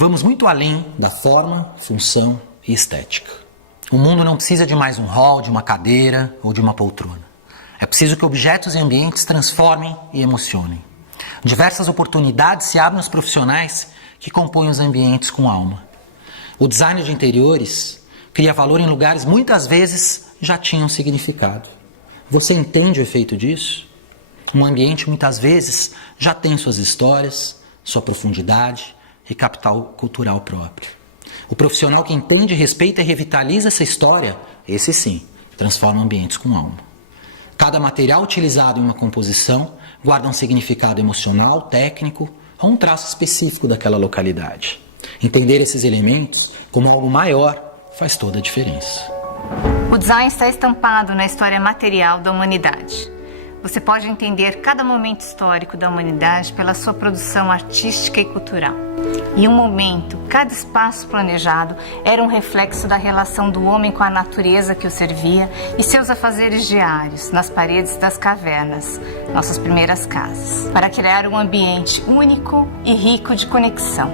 Vamos muito além da forma, função e estética. O mundo não precisa de mais um hall, de uma cadeira ou de uma poltrona. É preciso que objetos e ambientes transformem e emocionem. Diversas oportunidades se abrem aos profissionais que compõem os ambientes com alma. O design de interiores cria valor em lugares muitas vezes já tinham significado. Você entende o efeito disso? Um ambiente muitas vezes já tem suas histórias, sua profundidade e capital cultural próprio. O profissional que entende, respeita e revitaliza essa história, esse sim, transforma ambientes com alma. Cada material utilizado em uma composição guarda um significado emocional, técnico ou um traço específico daquela localidade. Entender esses elementos como algo maior faz toda a diferença. O design está estampado na história material da humanidade. Você pode entender cada momento histórico da humanidade pela sua produção artística e cultural. Em um momento, cada espaço planejado era um reflexo da relação do homem com a natureza que o servia e seus afazeres diários nas paredes das cavernas, nossas primeiras casas, para criar um ambiente único e rico de conexão.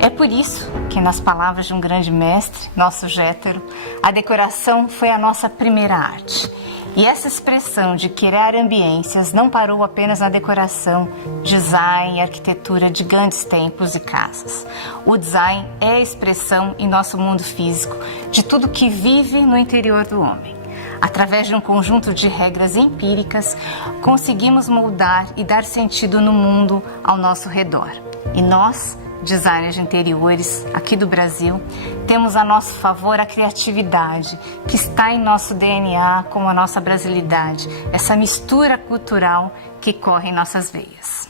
É por isso que, nas palavras de um grande mestre, nosso Gétero, a decoração foi a nossa primeira arte. E essa expressão de criar ambiências não parou apenas na decoração, design e arquitetura de grandes templos e casas. O design é a expressão em nosso mundo físico de tudo que vive no interior do homem. Através de um conjunto de regras empíricas, conseguimos moldar e dar sentido no mundo ao nosso redor. E nós, designers de interiores aqui do Brasil, temos a nosso favor a criatividade que está em nosso DNA com a nossa brasilidade, essa mistura cultural que corre em nossas veias.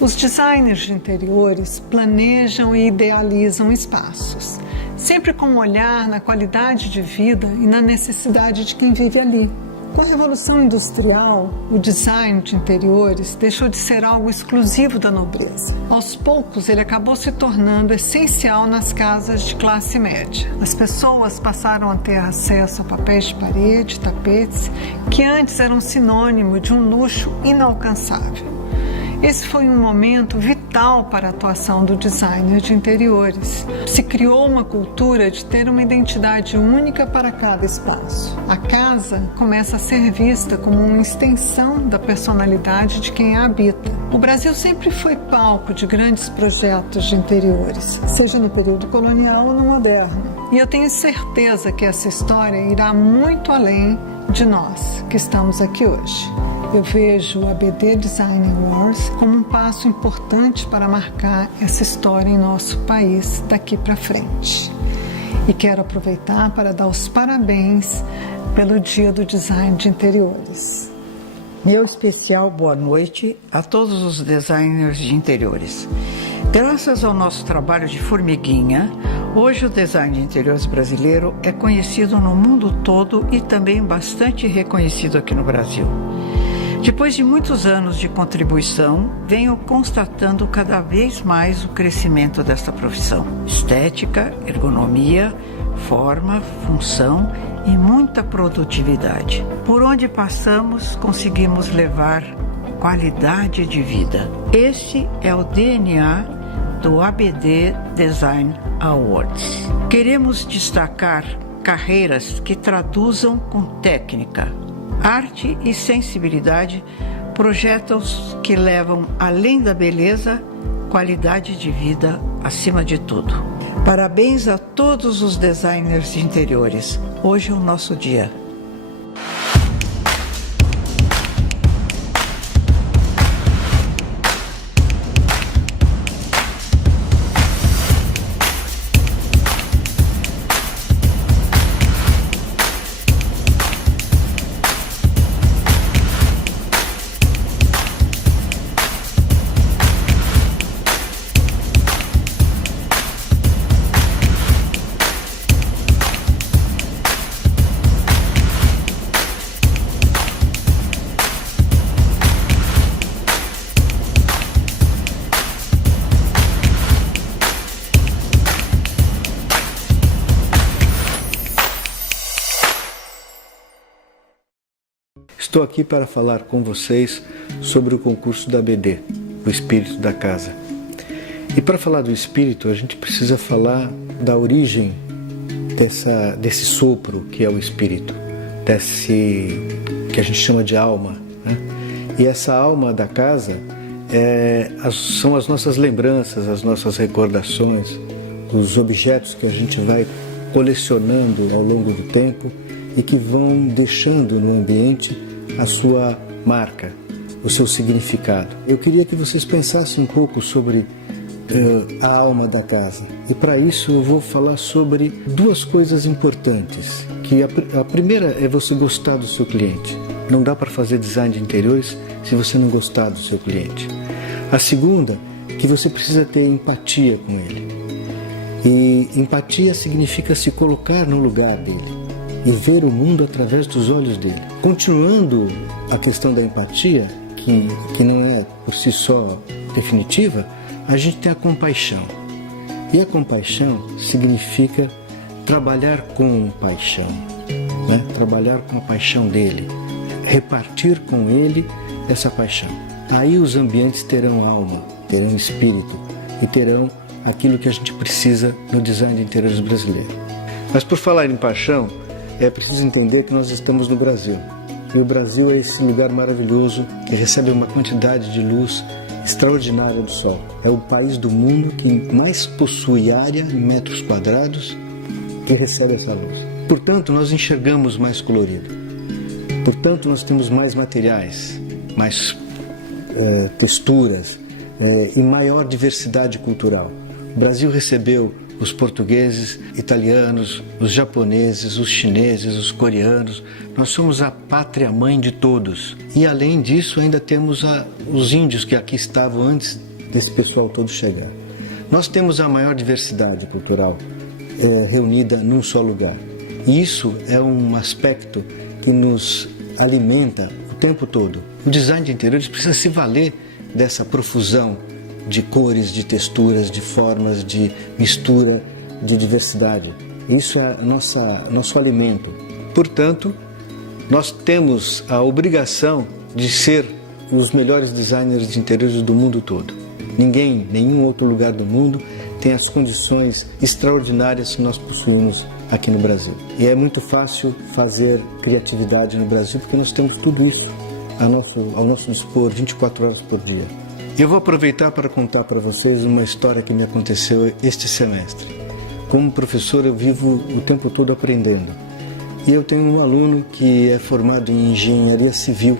Os designers de interiores planejam e idealizam espaços, sempre com um olhar na qualidade de vida e na necessidade de quem vive ali. Com a Revolução Industrial, o design de interiores deixou de ser algo exclusivo da nobreza. Aos poucos, ele acabou se tornando essencial nas casas de classe média. As pessoas passaram a ter acesso a papéis de parede, tapetes, que antes eram sinônimo de um luxo inalcançável. Esse foi um momento vital para a atuação do designer de interiores. Se criou uma cultura de ter uma identidade única para cada espaço. A casa começa a ser vista como uma extensão da personalidade de quem a habita. O Brasil sempre foi palco de grandes projetos de interiores, seja no período colonial ou no moderno. E eu tenho certeza que essa história irá muito além de nós que estamos aqui hoje. Eu vejo o ABD Design Awards como um passo importante para marcar essa história em nosso país daqui para frente. E quero aproveitar para dar os parabéns pelo Dia do Design de Interiores. Meu especial boa noite a todos os designers de interiores. Graças ao nosso trabalho de formiguinha, hoje o design de interiores brasileiro é conhecido no mundo todo e também bastante reconhecido aqui no Brasil. Depois de muitos anos de contribuição, venho constatando cada vez mais o crescimento desta profissão. Estética, ergonomia, forma, função e muita produtividade. Por onde passamos, conseguimos levar qualidade de vida. Esse é o DNA do ABD Design Awards. Queremos destacar carreiras que traduzam com técnica, arte e sensibilidade, projetos que levam além da beleza, qualidade de vida acima de tudo. Parabéns a todos os designers de interiores. Hoje é o nosso dia. Estou aqui para falar com vocês sobre o concurso da ABD, o Espírito da Casa. E para falar do espírito, a gente precisa falar da origem desse sopro que é o espírito, desse que a gente chama de alma, né? E essa alma da casa são as nossas lembranças, as nossas recordações, os objetos que a gente vai colecionando ao longo do tempo e que vão deixando no ambiente a sua marca, o seu significado. Eu queria que vocês pensassem um pouco sobre a alma da casa. E para isso eu vou falar sobre duas coisas importantes. Que a primeira é você gostar do seu cliente. Não dá para fazer design de interiores se você não gostar do seu cliente. A segunda, que você precisa ter empatia com ele. E empatia significa se colocar no lugar dele e ver o mundo através dos olhos dele. Continuando a questão da empatia, que não é por si só definitiva, a gente tem a compaixão. E a compaixão significa trabalhar com paixão, né? Trabalhar com a paixão dele, repartir com ele essa paixão. Aí os ambientes terão alma, terão espírito e terão aquilo que a gente precisa no design de interiores brasileiro. Mas por falar em paixão, é preciso entender que nós estamos no Brasil. E o Brasil é esse lugar maravilhoso que recebe uma quantidade de luz extraordinária do Sol. É o país do mundo que mais possui área em metros quadrados que recebe essa luz. Portanto, nós enxergamos mais colorido. Portanto, nós temos mais materiais, mais texturas e maior diversidade cultural. O Brasil recebeu os portugueses, italianos, os japoneses, os chineses, os coreanos. Nós somos a pátria-mãe de todos. E além disso, ainda temos os índios que aqui estavam antes desse pessoal todo chegar. Nós temos a maior diversidade cultural reunida num só lugar. E isso é um aspecto que nos alimenta o tempo todo. O design de interiores precisa se valer dessa profusão de cores, de texturas, de formas, de mistura, de diversidade. Isso é nosso alimento. Portanto, nós temos a obrigação de ser os melhores designers de interiores do mundo todo. Nenhum outro lugar do mundo tem as condições extraordinárias que nós possuímos aqui no Brasil. E é muito fácil fazer criatividade no Brasil porque nós temos tudo isso ao nosso dispor 24 horas por dia. Eu vou aproveitar para contar para vocês uma história que me aconteceu este semestre. Como professor, eu vivo o tempo todo aprendendo. E eu tenho um aluno que é formado em engenharia civil.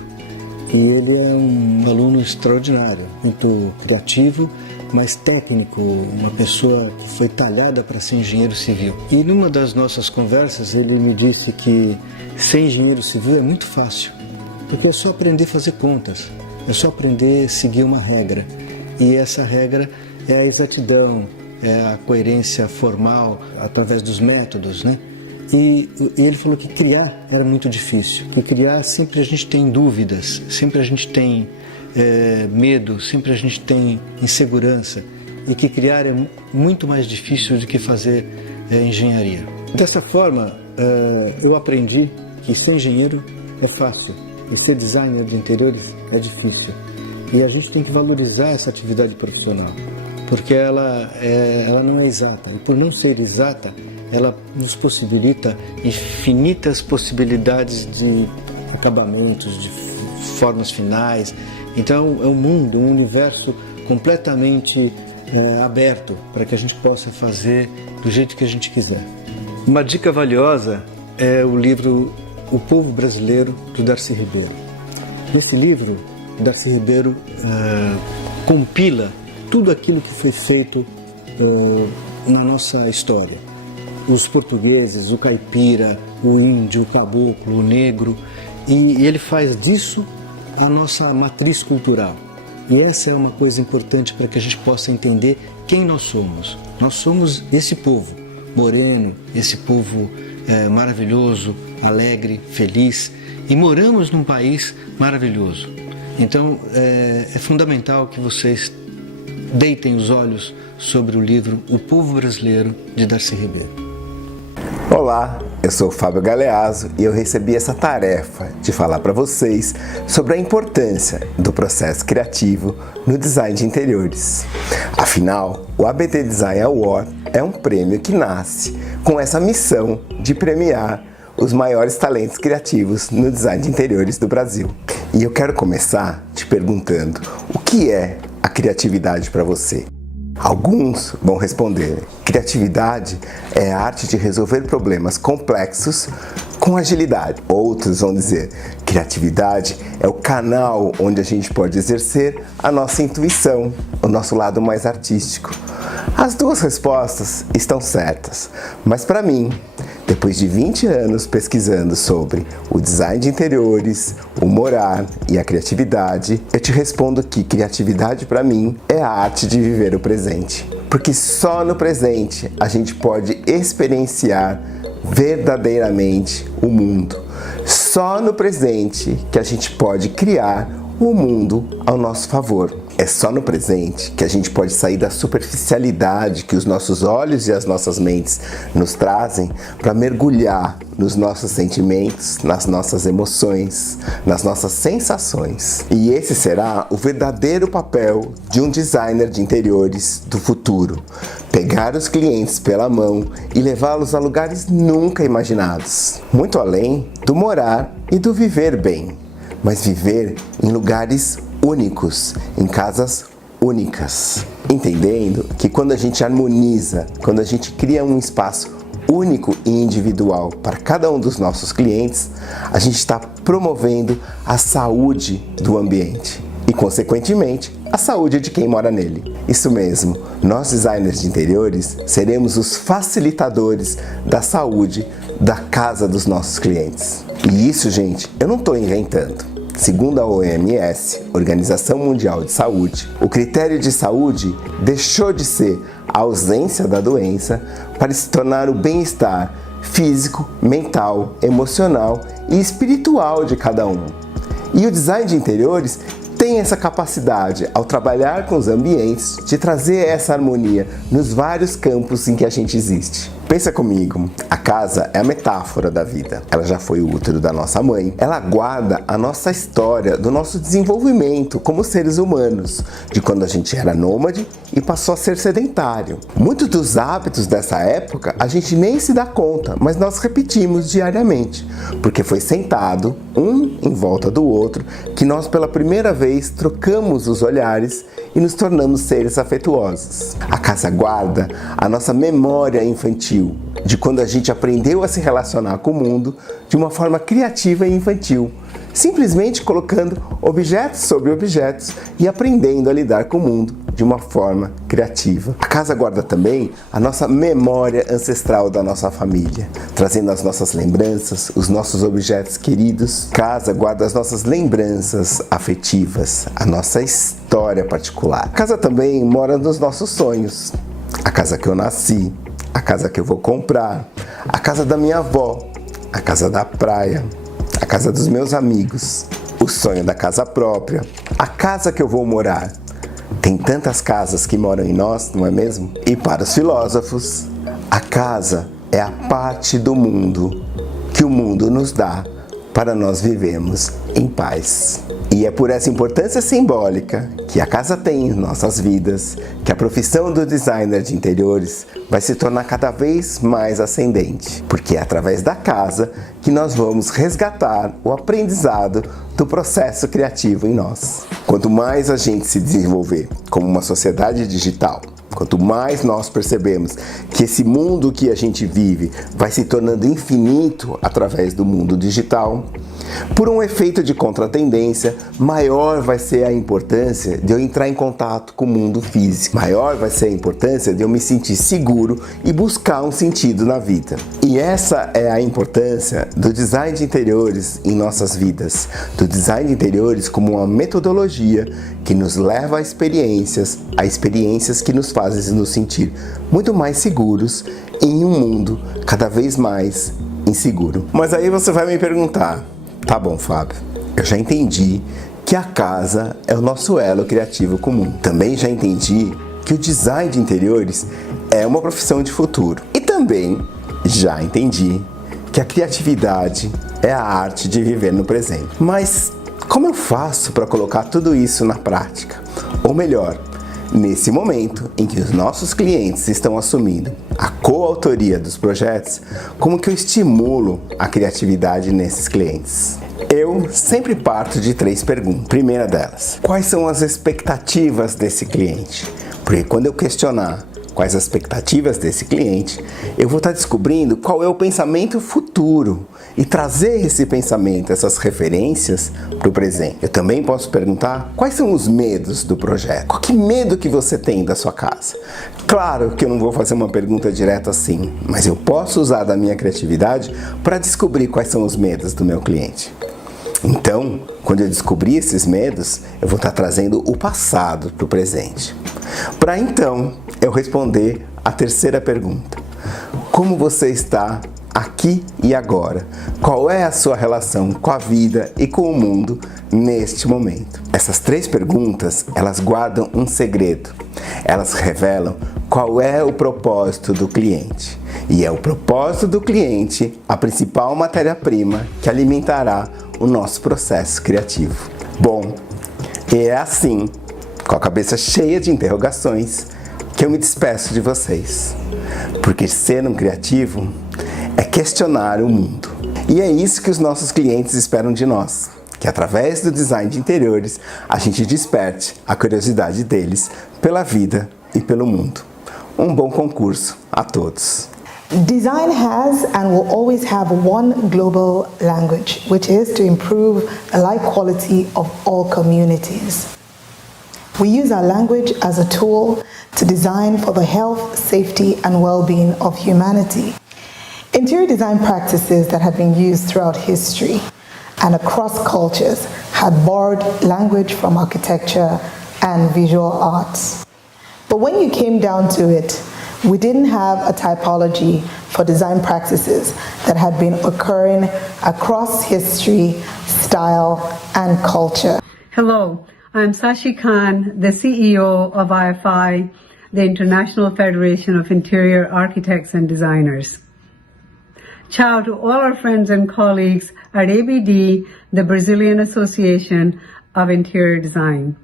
E ele é um aluno extraordinário, muito criativo, mas técnico, uma pessoa que foi talhada para ser engenheiro civil. E numa das nossas conversas, ele me disse que ser engenheiro civil é muito fácil, porque é só aprender a fazer contas. É só aprender a seguir uma regra. E essa regra é a exatidão, é a coerência formal, através dos métodos, né? E ele falou que criar era muito difícil. Que criar sempre a gente tem dúvidas, sempre a gente tem medo, sempre a gente tem insegurança. E que criar é muito mais difícil do que fazer engenharia. Dessa forma, eu aprendi que ser engenheiro é fácil. E ser designer de interiores é difícil. E a gente tem que valorizar essa atividade profissional, porque ela não é exata. E por não ser exata, ela nos possibilita infinitas possibilidades de acabamentos, de formas finais. Então é um mundo, um universo completamente aberto para que a gente possa fazer do jeito que a gente quiser. Uma dica valiosa é o livro O Povo Brasileiro, do Darcy Ribeiro. Nesse livro, Darcy Ribeiro compila tudo aquilo que foi feito na nossa história. Os portugueses, o caipira, o índio, o caboclo, o negro. E ele faz disso a nossa matriz cultural. E essa é uma coisa importante para que a gente possa entender quem nós somos. Nós somos esse povo moreno, esse povo maravilhoso, alegre, feliz, e moramos num país maravilhoso. Então é fundamental que vocês deitem os olhos sobre o livro O Povo Brasileiro, de Darcy Ribeiro. Olá, eu sou o Fábio Galeazzo e eu recebi essa tarefa de falar para vocês sobre a importância do processo criativo no design de interiores. Afinal, o ABT Design Award é um prêmio que nasce com essa missão de premiar os maiores talentos criativos no design de interiores do Brasil. E eu quero começar te perguntando: o que é a criatividade para você? Alguns vão responder: criatividade é a arte de resolver problemas complexos com agilidade. Outros vão dizer: criatividade é o canal onde a gente pode exercer a nossa intuição, o nosso lado mais artístico. As duas respostas estão certas, mas para mim, depois de 20 anos pesquisando sobre o design de interiores, o morar e a criatividade, eu te respondo que criatividade para mim é a arte de viver o presente. Porque só no presente a gente pode experienciar verdadeiramente o mundo. Só no presente que a gente pode criar o mundo ao nosso favor. É só no presente que a gente pode sair da superficialidade que os nossos olhos e as nossas mentes nos trazem para mergulhar nos nossos sentimentos, nas nossas emoções, nas nossas sensações. E esse será o verdadeiro papel de um designer de interiores do futuro. Pegar os clientes pela mão e levá-los a lugares nunca imaginados. Muito além do morar e do viver bem, mas viver em lugares únicos, em casas únicas. Entendendo que quando a gente harmoniza, quando a gente cria um espaço único e individual para cada um dos nossos clientes, a gente está promovendo a saúde do ambiente e, consequentemente, a saúde de quem mora nele. Isso mesmo, nós designers de interiores seremos os facilitadores da saúde da casa dos nossos clientes. E isso, gente, eu não estou inventando. Segundo a OMS, Organização Mundial de Saúde, o critério de saúde deixou de ser a ausência da doença para se tornar o bem-estar físico, mental, emocional e espiritual de cada um. E o design de interiores tem essa capacidade, ao trabalhar com os ambientes, de trazer essa harmonia nos vários campos em que a gente existe. Pensa comigo, a casa é a metáfora da vida. Ela já foi o útero da nossa mãe. Ela guarda a nossa história do nosso desenvolvimento como seres humanos, de quando a gente era nômade e passou a ser sedentário. Muitos dos hábitos dessa época a gente nem se dá conta, mas nós repetimos diariamente, porque foi sentado, um em volta do outro, que nós pela primeira vez trocamos os olhares e nos tornamos seres afetuosos. A casa guarda a nossa memória infantil, de quando a gente aprendeu a se relacionar com o mundo de uma forma criativa e infantil, simplesmente colocando objetos sobre objetos e aprendendo a lidar com o mundo de uma forma criativa. A casa guarda também a nossa memória ancestral da nossa família, trazendo as nossas lembranças, os nossos objetos queridos. A casa guarda as nossas lembranças afetivas, a nossa história particular. A casa também mora nos nossos sonhos. A casa que eu nasci, a casa que eu vou comprar, a casa da minha avó, a casa da praia, a casa dos meus amigos, o sonho da casa própria, a casa que eu vou morar. Tem tantas casas que moram em nós, não é mesmo? E para os filósofos, a casa é a parte do mundo que o mundo nos dá para nós vivermos em paz. E é por essa importância simbólica que a casa tem em nossas vidas, que a profissão do designer de interiores vai se tornar cada vez mais ascendente, porque é através da casa que nós vamos resgatar o aprendizado do processo criativo em nós. Quanto mais a gente se desenvolver como uma sociedade digital, quanto mais nós percebemos que esse mundo que a gente vive vai se tornando infinito através do mundo digital, por um efeito de contratendência, maior vai ser a importância de eu entrar em contato com o mundo físico. Maior vai ser a importância de eu me sentir seguro e buscar um sentido na vida. E essa é a importância do design de interiores em nossas vidas. Do design de interiores como uma metodologia que nos leva a experiências que nos fazem nos sentir muito mais seguros em um mundo cada vez mais inseguro. Mas aí você vai me perguntar: tá bom, Fábio, eu já entendi que a casa é o nosso elo criativo comum. Também já entendi que o design de interiores é uma profissão de futuro. E também já entendi que a criatividade é a arte de viver no presente. Mas como eu faço para colocar tudo isso na prática? Ou melhor, nesse momento em que os nossos clientes estão assumindo a coautoria dos projetos, como que eu estimulo a criatividade nesses clientes? Eu sempre parto de 3 perguntas. Primeira delas, quais são as expectativas desse cliente? Porque quando eu questionar quais as expectativas desse cliente, eu vou estar descobrindo qual é o pensamento futuro e trazer esse pensamento, essas referências para o presente. Eu também posso perguntar quais são os medos do projeto. Que medo que você tem da sua casa? Claro que eu não vou fazer uma pergunta direta assim, mas eu posso usar da minha criatividade para descobrir quais são os medos do meu cliente. Então, quando eu descobrir esses medos, eu vou estar trazendo o passado para o presente. Para então eu responder a terceira pergunta: como você está aqui e agora? Qual é a sua relação com a vida e com o mundo neste momento? Essas 3 perguntas, elas guardam um segredo. Elas revelam qual é o propósito do cliente. E é o propósito do cliente a principal matéria-prima que alimentará o nosso processo criativo. Bom, é assim, com a cabeça cheia de interrogações, que eu me despeço de vocês. Porque ser um criativo é questionar o mundo. E é isso que os nossos clientes esperam de nós, que através do design de interiores a gente desperte a curiosidade deles pela vida e pelo mundo. Um bom concurso a todos! Design has and will always have one global language, which is to improve the life quality of all communities. We use our language as a tool to design for the health, safety, and well-being of humanity. Interior design practices that have been used throughout history and across cultures have borrowed language from architecture and visual arts. But when you came down to it, we didn't have a typology for design practices that had been occurring across history, style, and culture. Hello, I'm Sashi Khan, the CEO of IFI, the International Federation of Interior Architects and Designers. Ciao to all our friends and colleagues at ABD, the Brazilian Association of Interior Design.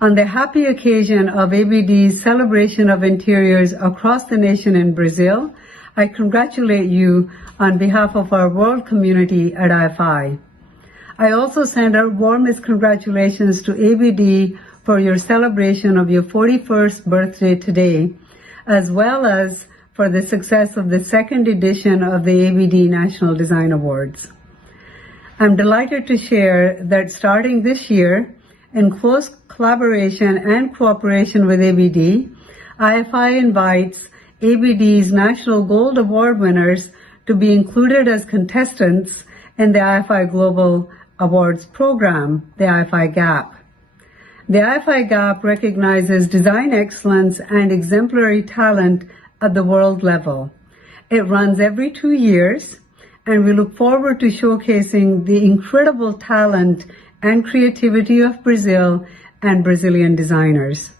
On the happy occasion of ABD's celebration of interiors across the nation in Brazil, I congratulate you on behalf of our world community at IFI. I also send our warmest congratulations to ABD for your celebration of your 41st birthday today, as well as for the success of the 2nd edition of the ABD National Design Awards. I'm delighted to share that starting this year, in close collaboration and cooperation with ABD, IFI invites ABD's National Gold Award winners to be included as contestants in the IFI Global Awards program, the IFI GAP. The IFI GAP recognizes design excellence and exemplary talent at the world level. It runs every 2 years, and we look forward to showcasing the incredible talent and creativity of Brazil and Brazilian designers.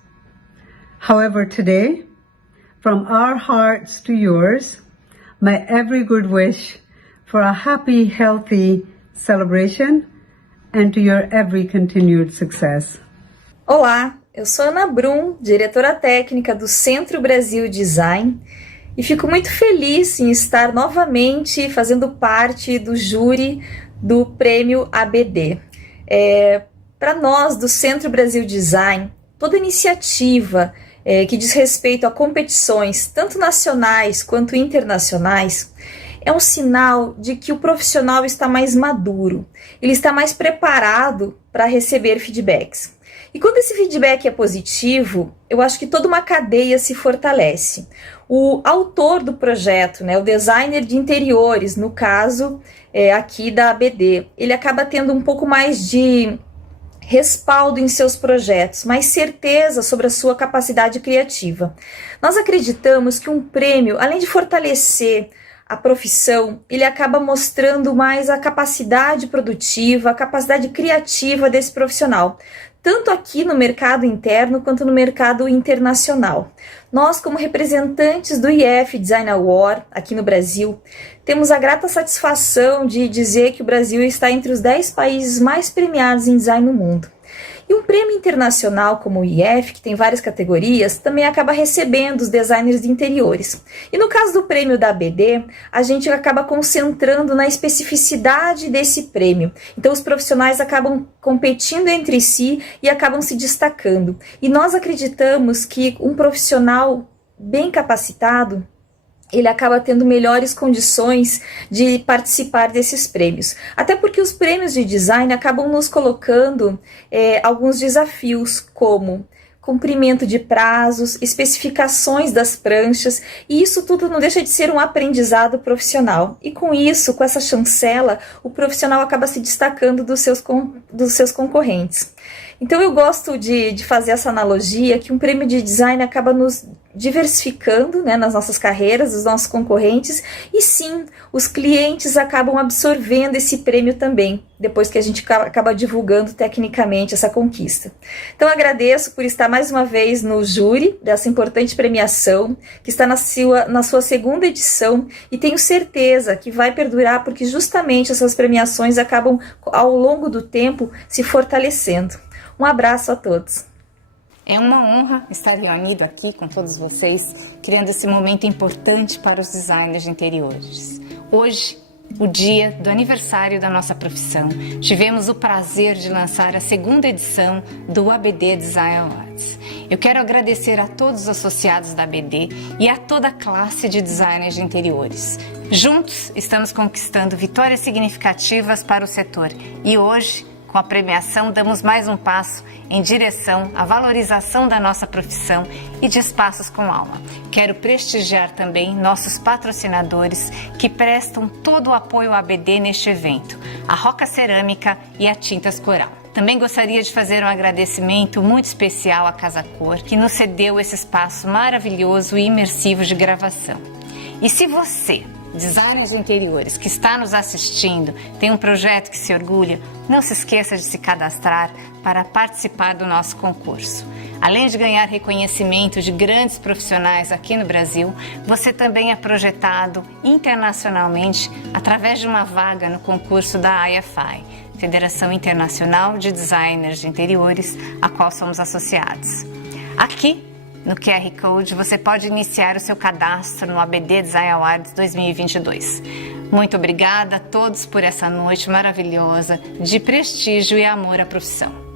However, today, from our hearts to yours, my every good wish for a happy, healthy celebration and to your every continued success. Olá, eu sou Ana Brum, diretora técnica do Centro Brasil Design, e fico muito feliz em estar novamente fazendo parte do júri do Prêmio ABD. Para nós do Centro Brasil Design, toda iniciativa que diz respeito a competições, tanto nacionais quanto internacionais, é um sinal de que o profissional está mais maduro, ele está mais preparado para receber feedbacks. E quando esse feedback é positivo, eu acho que toda uma cadeia se fortalece. O autor do projeto, o designer de interiores, no caso aqui da ABD, ele acaba tendo um pouco mais de respaldo em seus projetos, mais certeza sobre a sua capacidade criativa. Nós acreditamos que um prêmio, além de fortalecer a profissão, ele acaba mostrando mais a capacidade produtiva, a capacidade criativa desse profissional, tanto aqui no mercado interno quanto no mercado internacional. Nós, como representantes do IF Design Award aqui no Brasil, temos a grata satisfação de dizer que o Brasil está entre os 10 países mais premiados em design no mundo. E um prêmio internacional como o IF, que tem várias categorias, também acaba recebendo os designers de interiores. E no caso do prêmio da ABD, a gente acaba concentrando na especificidade desse prêmio. Então os profissionais acabam competindo entre si e acabam se destacando. E nós acreditamos que um profissional bem capacitado, ele acaba tendo melhores condições de participar desses prêmios. Até porque os prêmios de design acabam nos colocando alguns desafios, como cumprimento de prazos, especificações das pranchas, e isso tudo não deixa de ser um aprendizado profissional. E com isso, com essa chancela, o profissional acaba se destacando dos seus concorrentes. Então eu gosto de fazer essa analogia que um prêmio de design acaba nos diversificando, né, nas nossas carreiras, dos nossos concorrentes, e sim, os clientes acabam absorvendo esse prêmio também, depois que a gente acaba divulgando tecnicamente essa conquista. Então agradeço por estar mais uma vez no júri dessa importante premiação, que está na sua segunda edição, e tenho certeza que vai perdurar, porque justamente essas premiações acabam ao longo do tempo se fortalecendo. Um abraço a todos. É uma honra estar reunido aqui com todos vocês, criando esse momento importante para os designers de interiores. Hoje, o dia do aniversário da nossa profissão, tivemos o prazer de lançar a segunda edição do ABD Design Awards. Eu quero agradecer a todos os associados da ABD e a toda a classe de designers de interiores. Juntos, estamos conquistando vitórias significativas para o setor e hoje, com a premiação, damos mais um passo em direção à valorização da nossa profissão e de espaços com alma. Quero prestigiar também nossos patrocinadores que prestam todo o apoio à ABD neste evento, a Roca Cerâmica e a Tintas Coral. Também gostaria de fazer um agradecimento muito especial à Casa Cor, que nos cedeu esse espaço maravilhoso e imersivo de gravação. E se você, designer de interiores, que está nos assistindo, tem um projeto que se orgulha, não se esqueça de se cadastrar para participar do nosso concurso. Além de ganhar reconhecimento de grandes profissionais aqui no Brasil, você também é projetado internacionalmente através de uma vaga no concurso da IFI, Federação Internacional de Designers de Interiores, a qual somos associados. Aqui, no QR Code, você pode iniciar o seu cadastro no ABD Design Awards 2022. Muito obrigada a todos por essa noite maravilhosa de prestígio e amor à profissão.